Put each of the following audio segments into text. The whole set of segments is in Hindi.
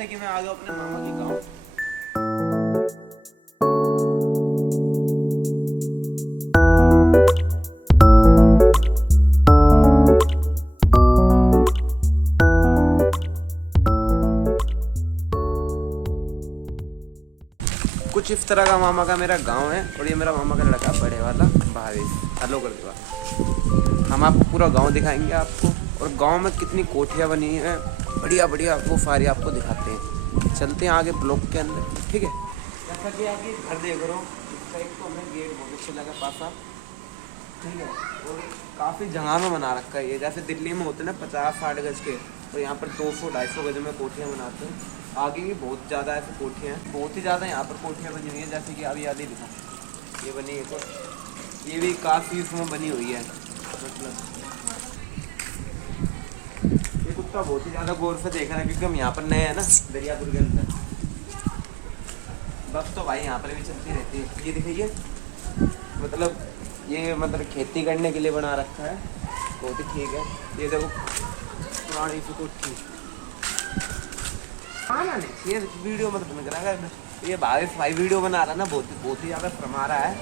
जैसे कि मैं आ गया अपने मामा के गाँव। कुछ इस तरह का मामा का मेरा गांव है और ये मेरा मामा का लड़का बड़े वाला भावेश। हेलो कर देगा। हम आपको पूरा गांव दिखाएंगे आपको, और गांव में कितनी कोठियाँ बनी हैं बढ़िया बढ़िया, वो सारी आपको दिखाते हैं। चलते हैं आगे ब्लॉक के अंदर, ठीक है। जैसा कि आप ये घर देख रहे हो, इस साइड को हमें गेट बहुत अच्छा लगा पासा, ठीक है। और काफ़ी जगह में बना रखा है ये, जैसे दिल्ली में होते हैं ना 50-60 गज के, तो यहाँ पर 200-250 गज में कोठियाँ बनाते हैं। आगे भी बहुत ज़्यादा ऐसी कोठियाँ हैं, बहुत ही ज़्यादा यहाँ पर कोठियाँ बनी हुई हैं। जैसे कि अभी आधी दिखा, ये बनी है, तो ये भी काफ़ी इसमें बनी हुई है। मतलब ये कुत्ता बहुत ही ज़्यादा गौर से देख रहा है, क्योंकि हम यहाँ पर नए हैं ना दरियापुर के अंदर। बस तो भाई यहाँ पर भी चलती रहती है। ये दिखाइए, मतलब ये मतलब खेती करने के लिए बना रखा है, बहुत ही ठीक है। ये देखो पुरानी सी कोठी, आना नहीं चाहिए वीडियो मत बन करा। ये भाई वीडियो बना रहा है ना, बहुत ही ज़्यादा फरमा रहा है।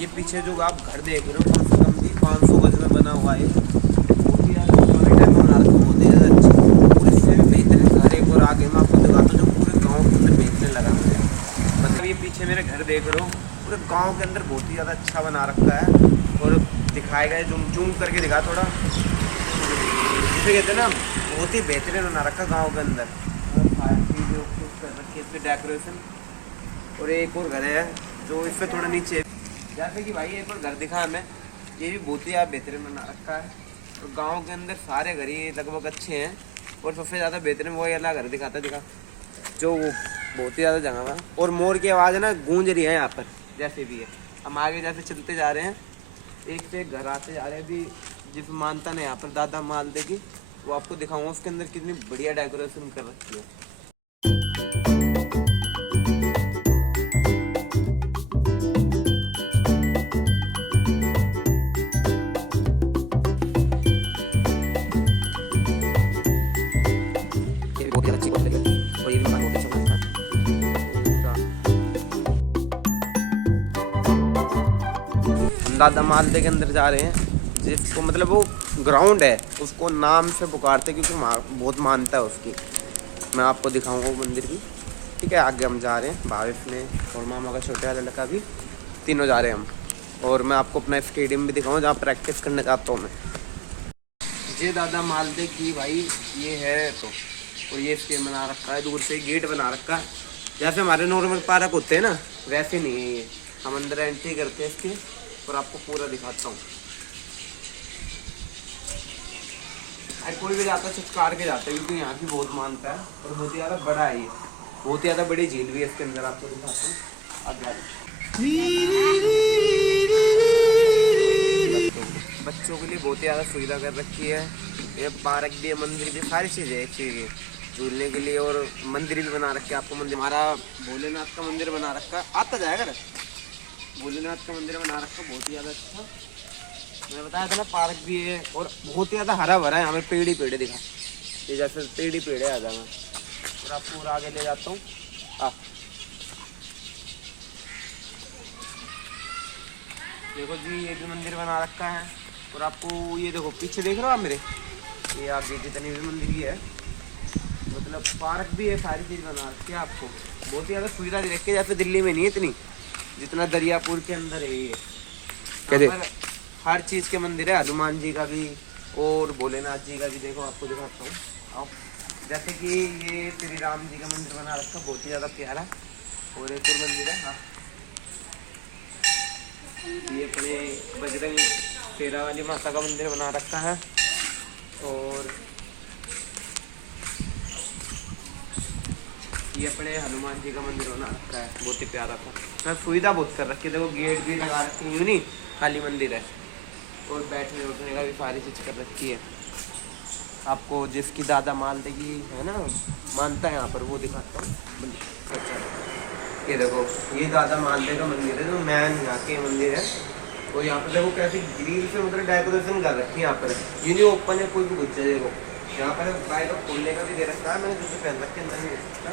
ये पीछे जो आप घर देख रहे हो, कम से कम भी 500 गज में बना हुआ है, बहुत ही ज़्यादा पुराने टाइम में बना रखा है, बहुत ही ज़्यादा अच्छी। और इससे भी बेहतरीन घर एक और आगे मैं आपको दिखाता हूँ, जो पूरे गाँव के अंदर बेचने लगा मुझे। मतलब ये पीछे मेरे घर देख रहे हो, पूरे गाँव के अंदर बहुत ही ज़्यादा अच्छा बना रखा है। और दिखाएगा जूम करके दिखा थोड़ा, जिसे कहते हैं ना बहुत ही बेहतरीन बना रखा गाँव के अंदर। डेकोरेशन। और एक और घर है जो इससे थोड़ा नीचे, जैसे कि भाई एक और घर दिखा हमें, ये भी बहुत ही बेहतरीन बना रखा है। तो गांव के अंदर सारे घर ही लगभग अच्छे हैं, और सबसे ज़्यादा बेहतरीन वही अलग घर दिखाता दिखा, जो वो बहुत ही ज़्यादा जगह है। और मोर की आवाज़ है ना गूंज रही है यहाँ पर, जैसे भी है। हम आगे जैसे चलते जा रहे हैं, एक से एक घर आते जा रहे हैं। अभी जिस मानता ने यहाँ पर दादा मालदे की, वो आपको दिखाऊंगा उसके अंदर कितनी बढ़िया डेकोरेशन कर रखी है। दादा मालदे के अंदर जा रहे हैं, जिसको मतलब वो ग्राउंड है, उसको नाम से पुकारते क्योंकि बहुत मानता है उसकी। मैं आपको दिखाऊंगा वो मंदिर भी, ठीक है। आगे हम जा रहे हैं, भावेश ने और मामा का छोटे वाला लड़का भी, तीनों जा रहे हैं हम। और मैं आपको अपना स्टेडियम भी दिखाऊंगा जहाँ प्रैक्टिस करने जाता हूँ मैं। ये दादा मालदे की भाई ये है, तो और ये स्टेडियम बना रखा है, दूर से गेट बना रखा है। जैसे हमारे नॉर्मल पार्क होते हैं ना, वैसे नहीं है ये। हम अंदर एंट्री करते हैं इसके, और आपको पूरा दिखाता हूँ। कोई भी जाता है छुटकार के जाता है, क्योंकि यहाँ की बहुत मानता है, और बहुत ही ज़्यादा बड़ा है ये, बहुत ही ज़्यादा बड़ी झील भी है इसके अंदर। आपको दिखाता हूँ आगे। बच्चों के लिए बहुत ही ज़्यादा सुविधा कर रखी है। ये पार्क भी है, मंदिर भी, सारी चीज़ें एक चीज़ झूलने के लिए। और मंदिर भी बना रखे आपको, मंदिर हमारा भोलेनाथ का मंदिर बना रखा है, आता जाएगा ना, भोलेनाथ का मंदिर बना रखा है, बहुत ही ज़्यादा अच्छा। मैं बताया था ना पार्क भी है, और बहुत ही ज़्यादा हरा भरा है। यहाँ पे पेड़ ही पेड़ दिखा, ये जैसे पेड़ ही पेड़ है। आ जाना, और आपको पूरा आगे ले जाता हूँ। देखो जी, ये भी मंदिर बना रखा है। और आपको ये देखो पीछे देख रहे हो आप मेरे, ये आगे जितनी भी मंदिर ही है, मतलब पार्क भी है, सारी चीज़ बना रखी है। आपको बहुत ही ज़्यादा सुविधा दे रखी है, जैसे दिल्ली में नहीं है इतनी, जितना दरियापुर के अंदर है ये। कहते हर चीज़ के मंदिर है, हनुमान जी का भी और भोलेनाथ जी का भी। देखो आपको दिखाता हूँ आओ। जैसे कि ये श्री राम जी का मंदिर बना रखा, बहुत ही ज़्यादा प्यारा। और एक और मंदिर है, हाँ, ये अपने बजरंग शेरा वाली माता का मंदिर बना रखा है। और ये अपने हनुमान जी का मंदिर बना रखा है, बहुत ही प्यारा था। मैं सुविधा बहुत कर रखी है, देखो गेट भी लगा रखी है, नहीं खाली मंदिर है। और बैठने उठने का भी सारी चीज़ कर रखी है। आपको जिसकी दादा मालदे की है ना, मानता है यहाँ पर, वो दिखाता हूँ। ये देखो, ये दादा मालदे का मंदिर है, जो मैन यहाँ के मंदिर है। और यहाँ पर देखो कैसी ग्रिल से मतलब डेकोरेशन कर रखी है यहाँ पर, ये नहीं ओपन है, कोई भी घुस जाए। देखो यहाँ पर बाइक को खोलने का भी दे रखा है, मैंने जूते पहन रखे अंदर नहीं दे सकता।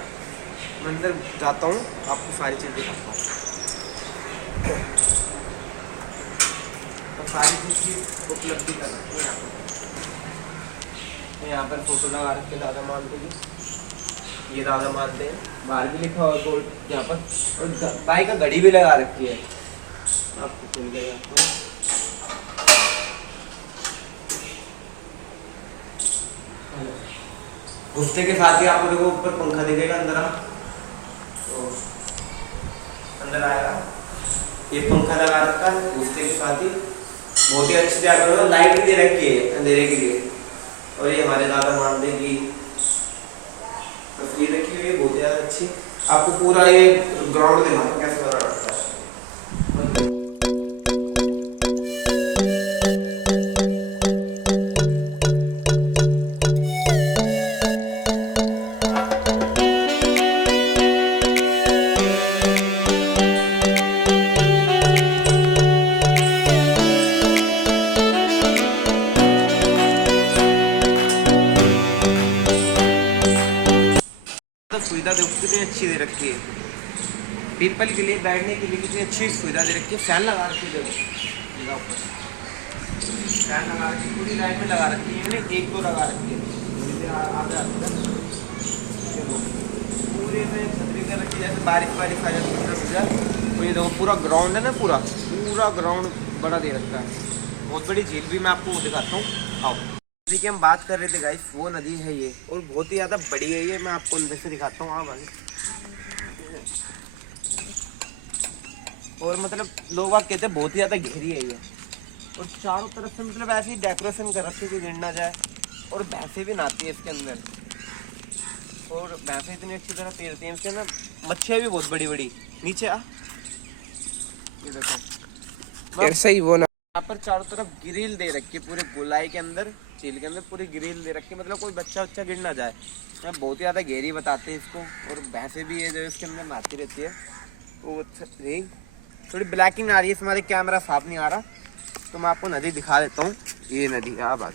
मैं अंदर जाता हूँ, आपको सारी चीज़ दिखाता हूँ। तो सारी चीज़ की उपलब्धि कर रखी है यहाँ पर फोटो लगा रखे दादा मानते की, ये दादा मानते हैं, बाहर भी लिखा हुआ बोर्ड यहाँ पर, और बाइक का घड़ी भी लगा रखी है, आपको खुल जाएगा। घुसते के साथ ही आपको देखो ऊपर पंखा दिखेगा अंदर, आप तो अंदर आएगा, ये पंखा लगा रखा है घुसते के साथ ही, बहुत ही अच्छी जगह है, लाइट भी दे रखी है अंधेरे के लिए। और ये हमारे दादा मानदेव की तस्वीर रखी हुई है बहुत ज़्यादा अच्छी। आपको पूरा ये ग्राउंड दिखाता हूँ कैसे बना रखा है। सुविधा देखो कितनी अच्छी दे रखी है, पीपल के लिए बैठने के लिए कितनी अच्छी सुविधा दे रखी है। फैन लगा रखी है, देखो ऊपर फैन लगा रखी है, पूरी लाइट में लगा रखी है, मैंने एक दो लगा रखी है आधा पूरे में छतरी कर रखी है, जैसे बारिश बारिश आ जाती है। तो ये देखो पूरा ग्राउंड है ना, पूरा पूरा ग्राउंड बड़ा दे रखा है, बहुत बड़ी झील भी मैं आपको दिखाता हूँ, आओ। जैसे कि हम बात कर रहे थे गाइस, वो नदी है ये, और बहुत ही ज़्यादा बड़ी है ये, मैं आपको अंदर से दिखाता हूँ। हाँ भाई, और मतलब लोग आप कहते हैं बहुत ही ज़्यादा गहरी है ये, और चारों तरफ से मतलब ऐसी डेकोरेशन कर रखी है कि गिर ना जाए, और भैंसें भी नहाती है इसके अंदर, और भैंसें इतनी अच्छी तरह तैरती हैं इसके अंदर, मच्छियाँ भी बहुत बड़ी बड़ी नीचे आ, ये देखो ऐसा ही वो ना। यहाँ पर चारों तरफ ग्रिल दे रखी है, पूरे गोलाई के अंदर, झील के अंदर पूरी ग्रिल दे रखी है, मतलब कोई बच्चा बच्चा गिर ना जाए। मैं बहुत ही ज़्यादा गहरी बताते हैं इसको, और भैंसें भी है जो इसके अंदर नहाती रहती है। वो थोड़ी ब्लैकिंग आ रही है, हमारे कैमरा साफ नहीं आ रहा, तो मैं आपको नदी दिखा देता हूँ। ये नदी है बात,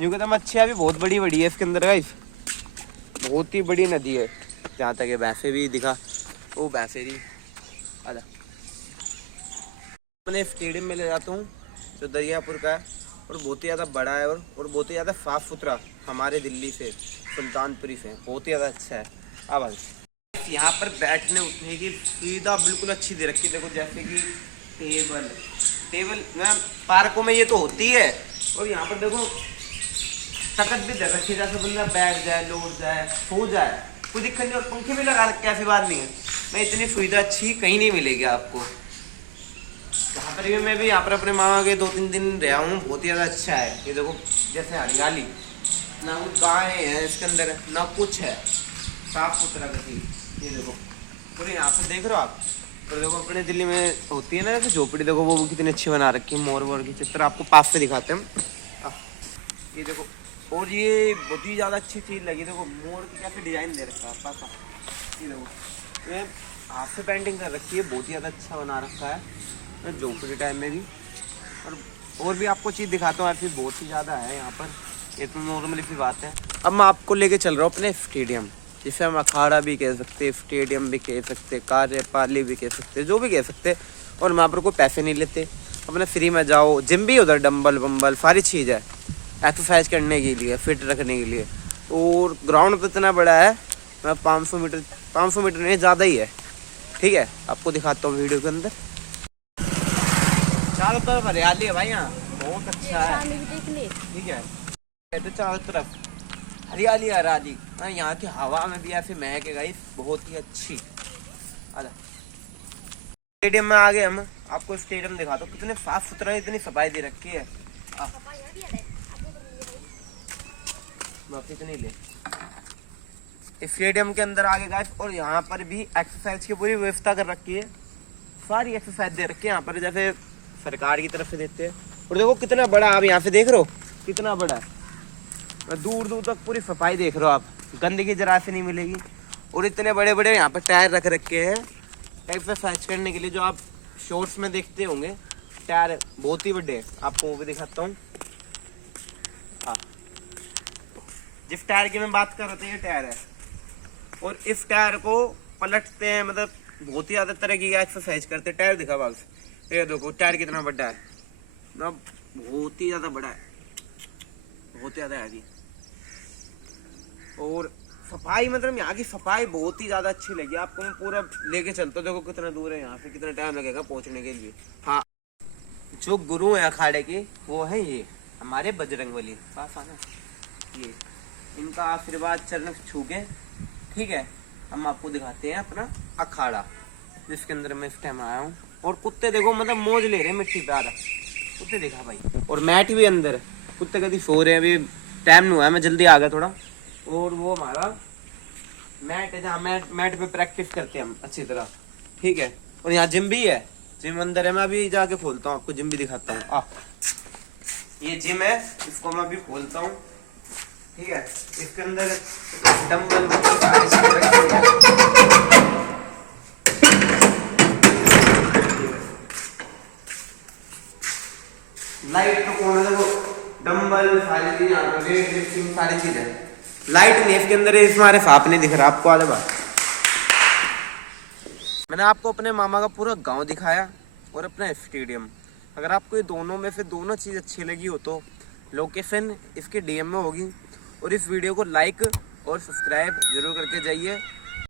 यूँ कहता मच्छियाँ भी बहुत बड़ी बड़ी है इसके अंदर गाइस, बहुत ही बड़ी नदी है। जहाँ तक है भैंसे भी दिखा, वो भैंसे भी आजा अपने स्टेडियम में ले जाता हूँ जो दरियापुर का है, और बहुत ही ज़्यादा बड़ा है, और बहुत ही ज़्यादा साफ़ सुथरा, हमारे दिल्ली से सुल्तानपुरी से बहुत ही ज़्यादा अच्छा है। अब यहाँ पर बैठने उठने की सुविधा बिल्कुल अच्छी दे रखी है, देखो जैसे कि टेबल ना पार्कों में ये तो होती है, और यहाँ पर देखो तकत भी दे रखी है, जैसे बंदा बैठ जाए, लौट जाए, सो जाए, कोई दिक्कत नहीं, और पंखे भी लगा रखे, ऐसी बात नहीं है। मैं इतनी सुविधा अच्छी कहीं नहीं मिलेगी आपको। यहाँ पर भी मैं भी यहाँ पर अपने मामा के 2-3 दिन रहा हूँ, बहुत ही ज़्यादा अच्छा है। ये देखो जैसे हरियाली, ना कुछ गाय है इसके अंदर, ना कुछ है, साफ सुथरा कहीं। ये देखो पूरे यहाँ पर देख रहे हो आप, और देखो अपने दिल्ली में होती है ना जैसे झोपड़ी, देखो वो कितनी अच्छी बना रखी है, मोर वोर की चित्र आपको पास से दिखाते हैं। ये देखो, और ये बहुत ही ज़्यादा अच्छी चीज़ लगी, देखो मोर की कैसे डिज़ाइन दे रखा है पास। ये देखो ये हाथ से पेंटिंग कर रखी है, बहुत ही ज़्यादा अच्छा बना रखा है झोपड़ी टाइम में भी। और भी आपको चीज़ दिखाता हूँ, ऐसी बहुत ही ज़्यादा है यहाँ पर, ये तो नॉर्मली सी बात है। अब मैं आपको लेके चल रहा हूँ अपने स्टेडियम, जिसे हम अखाड़ा भी कह सकते, स्टेडियम भी कह सकते, कार्यपाली भी कह सकते, जो भी कह सकते। और वहाँ पर कोई पैसे नहीं लेते, अपने फ्री में जाओ, जिम भी उधर, डम्बल वम्बल सारी चीज़ है एक्सरसाइज करने के लिए, फिट रखने के लिए। और ग्राउंड तो इतना बड़ा है, मैं 500 मीटर नहीं, ज़्यादा ही है, ठीक है। आपको दिखाता हूँ वीडियो के अंदर, चारों तरफ हरियाली है भाई, यहाँ बहुत अच्छा है, ठीक है। तो चारों तरफ हरियाली हरियाली, यहाँ की हवा में भी ऐसे महक है गाइस, बहुत ही अच्छी। स्टेडियम में आ गए हम, आपको स्टेडियम दिखाता हूँ, कितने साफ सुथरा, इतनी सफाई दे रखी है। कितनी ले स्टेडियम के अंदर आ गए गाइस, और यहाँ पर भी एक्सरसाइज की पूरी व्यवस्था कर रखी है, सारी एक्सरसाइज दे रखी है यहाँ पर, जैसे सरकार की तरफ से देते हैं। और देखो कितना बड़ा, आप यहाँ से देख रहे हो कितना बड़ा है, दूर दूर तक पूरी सफाई देख रहे हो आप, गंदगी जरा से नहीं मिलेगी। और इतने बड़े बड़े यहाँ पर टायर रख रखे हैं एक्सरसाइज करने के लिए, जो आप शॉर्ट्स में देखते होंगे, टायर बहुत ही बड़े, आपको वो भी दिखाता हूँ। जिस टायर की मैं बात कर रहा था ये टायर है, और इस टायर को पलटते हैं, मतलब बहुत ही ज्यादा तरह की एक्सरसाइज करते हैं। टायर दिखा बाक्स, ये देखो टायर कितना बड़ा है ना, बहुत ही ज्यादा बड़ा है, बहुत ज्यादा है। और सफाई, मतलब यहाँ की सफाई बहुत ही ज्यादा अच्छी लगी आपको। मैं पूरा लेके चलता हूँ, देखो कितना दूर है यहाँ से, कितना टाइम लगेगा पहुंचने के लिए। हाँ, जो गुरु है अखाड़े के वो है ये हमारे बजरंगबली, पास आना, ये इनका आशीर्वाद चरण छू के, ठीक है, हम आपको दिखाते हैं अपना अखाड़ा जिसके अंदर मैं इस टाइम आया हूँ। और कुत्ते देखो, मतलब मौज ले रहे हैं मिट्टी पे, आधा कुत्ते देखा भाई, और मैट भी अंदर है। कुत्ते कभी सो रहे हैं, अभी टाइम नहीं हुआ है, मैं जल्दी आ गया थोड़ा। और वो हमारा मैट है, जहाँ मैट पे प्रैक्टिस करते हैं हम अच्छी तरह, ठीक है। और यहाँ जिम भी है, जिम अंदर है, मैं अभी जाके खोलता हूँ, आपको जिम भी दिखाता हूँ। ये जिम है, इसको मैं अभी खोलता हूँ, ठीक है। इसके अंदर डंबल लाइट तो कौन है, वो डंबल सारी चीजें, वेट लिफ्टिंग सारी चीजें। लाइट नहीं इसके अंदर, इसमें हमारे साफ नहीं दिख रहा आपको। आधे बार मैंने आपको अपने मामा का पूरा गांव दिखाया और अपना स्टेडियम। अगर आपको ये दोनों में से दोनों चीज़ अच्छी लगी हो तो लोकेशन इसके DM में होगी, और इस वीडियो को लाइक और सब्सक्राइब जरूर करके जाइए।